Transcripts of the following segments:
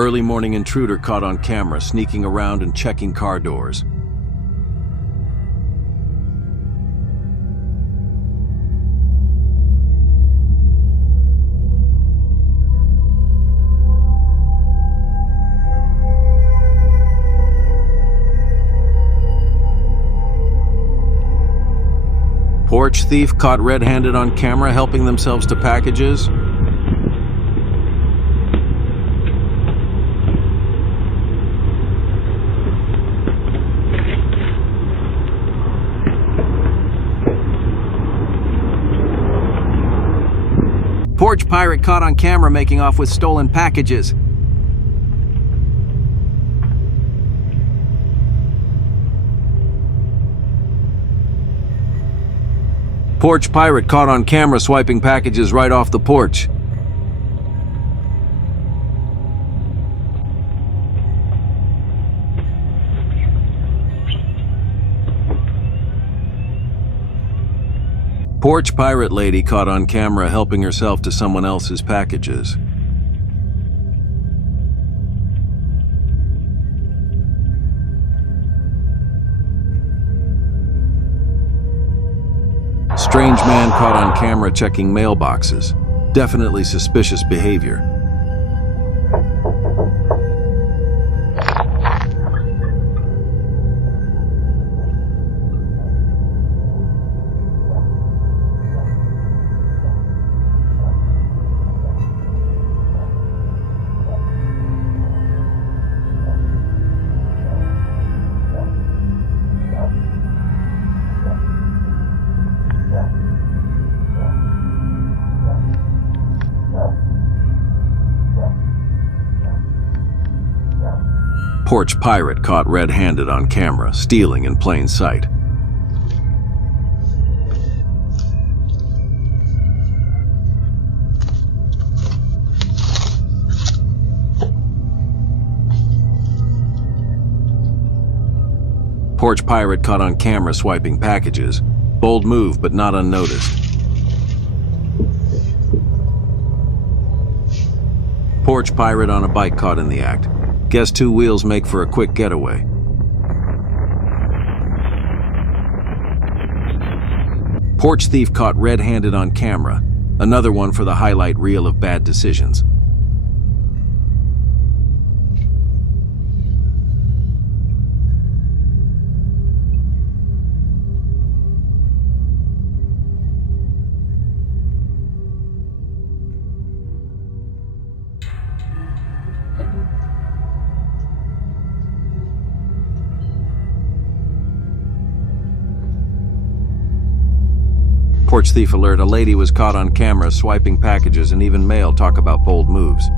Early morning intruder caught on camera sneaking around and checking car doors. Porch thief caught red-handed on camera helping themselves to packages. Porch pirate caught on camera making off with stolen packages. Porch pirate caught on camera swiping packages right off the porch. Porch pirate lady caught on camera helping herself to someone else's packages. Strange man caught on camera checking mailboxes. Definitely suspicious behavior. Porch pirate caught red-handed on camera, stealing in plain sight. Porch pirate caught on camera swiping packages. Bold move, but not unnoticed. Porch pirate on a bike caught in the act. Guess two wheels make for a quick getaway. Porch thief caught red-handed on camera. Another one for the highlight reel of bad decisions. Porch thief alert, a lady was caught on camera swiping packages and even mail. Talk about bold moves.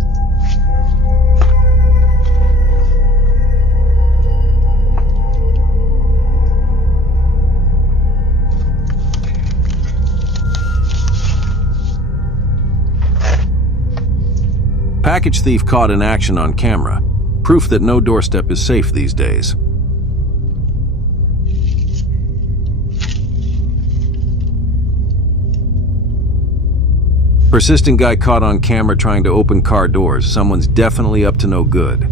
Package thief caught in action on camera. Proof that no doorstep is safe these days. Persistent guy caught on camera trying to open car doors. Someone's definitely up to no good.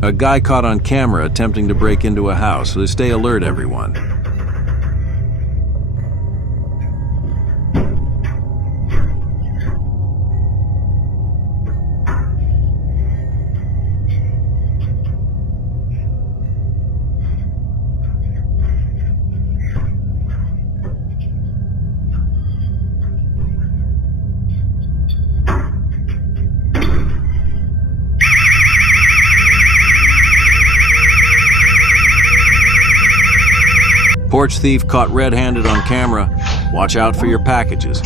A guy caught on camera attempting to break into a house, so stay alert, everyone. Porch thief caught red-handed on camera. Watch out for your packages.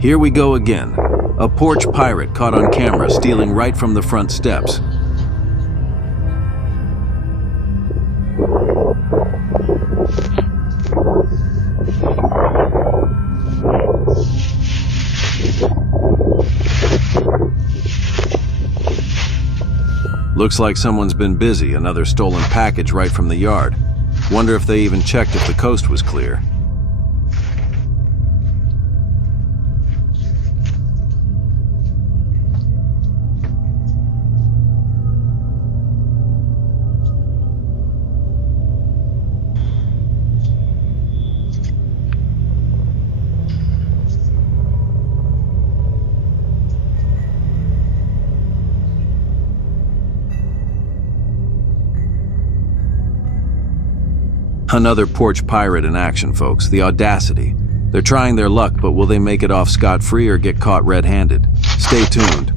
Here we go again. A porch pirate caught on camera stealing right from the front steps. Looks like someone's been busy, another stolen package right from the yard. Wonder if they even checked if the coast was clear. Another porch pirate in action, folks. The audacity. They're trying their luck, but will they make it off scot-free or get caught red-handed? Stay tuned.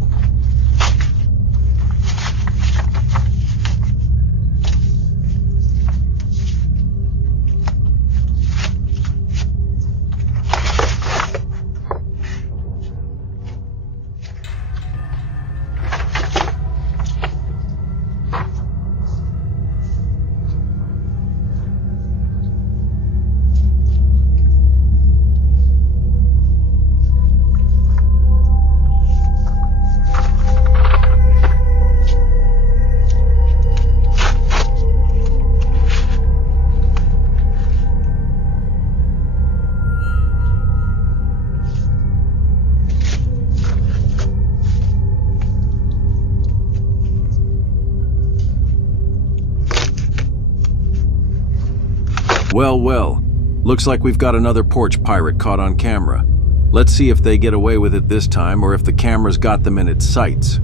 Well, looks like we've got another porch pirate caught on camera. Let's see if they get away with it this time or if the camera's got them in its sights.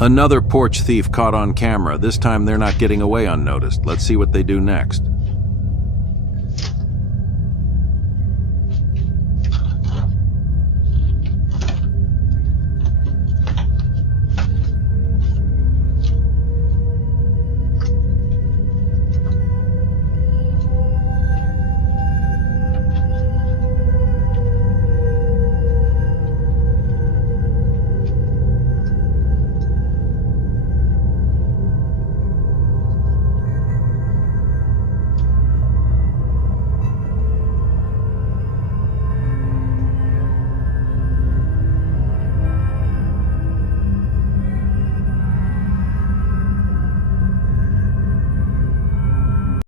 Another porch thief caught on camera. This time they're not getting away unnoticed. Let's see what they do next.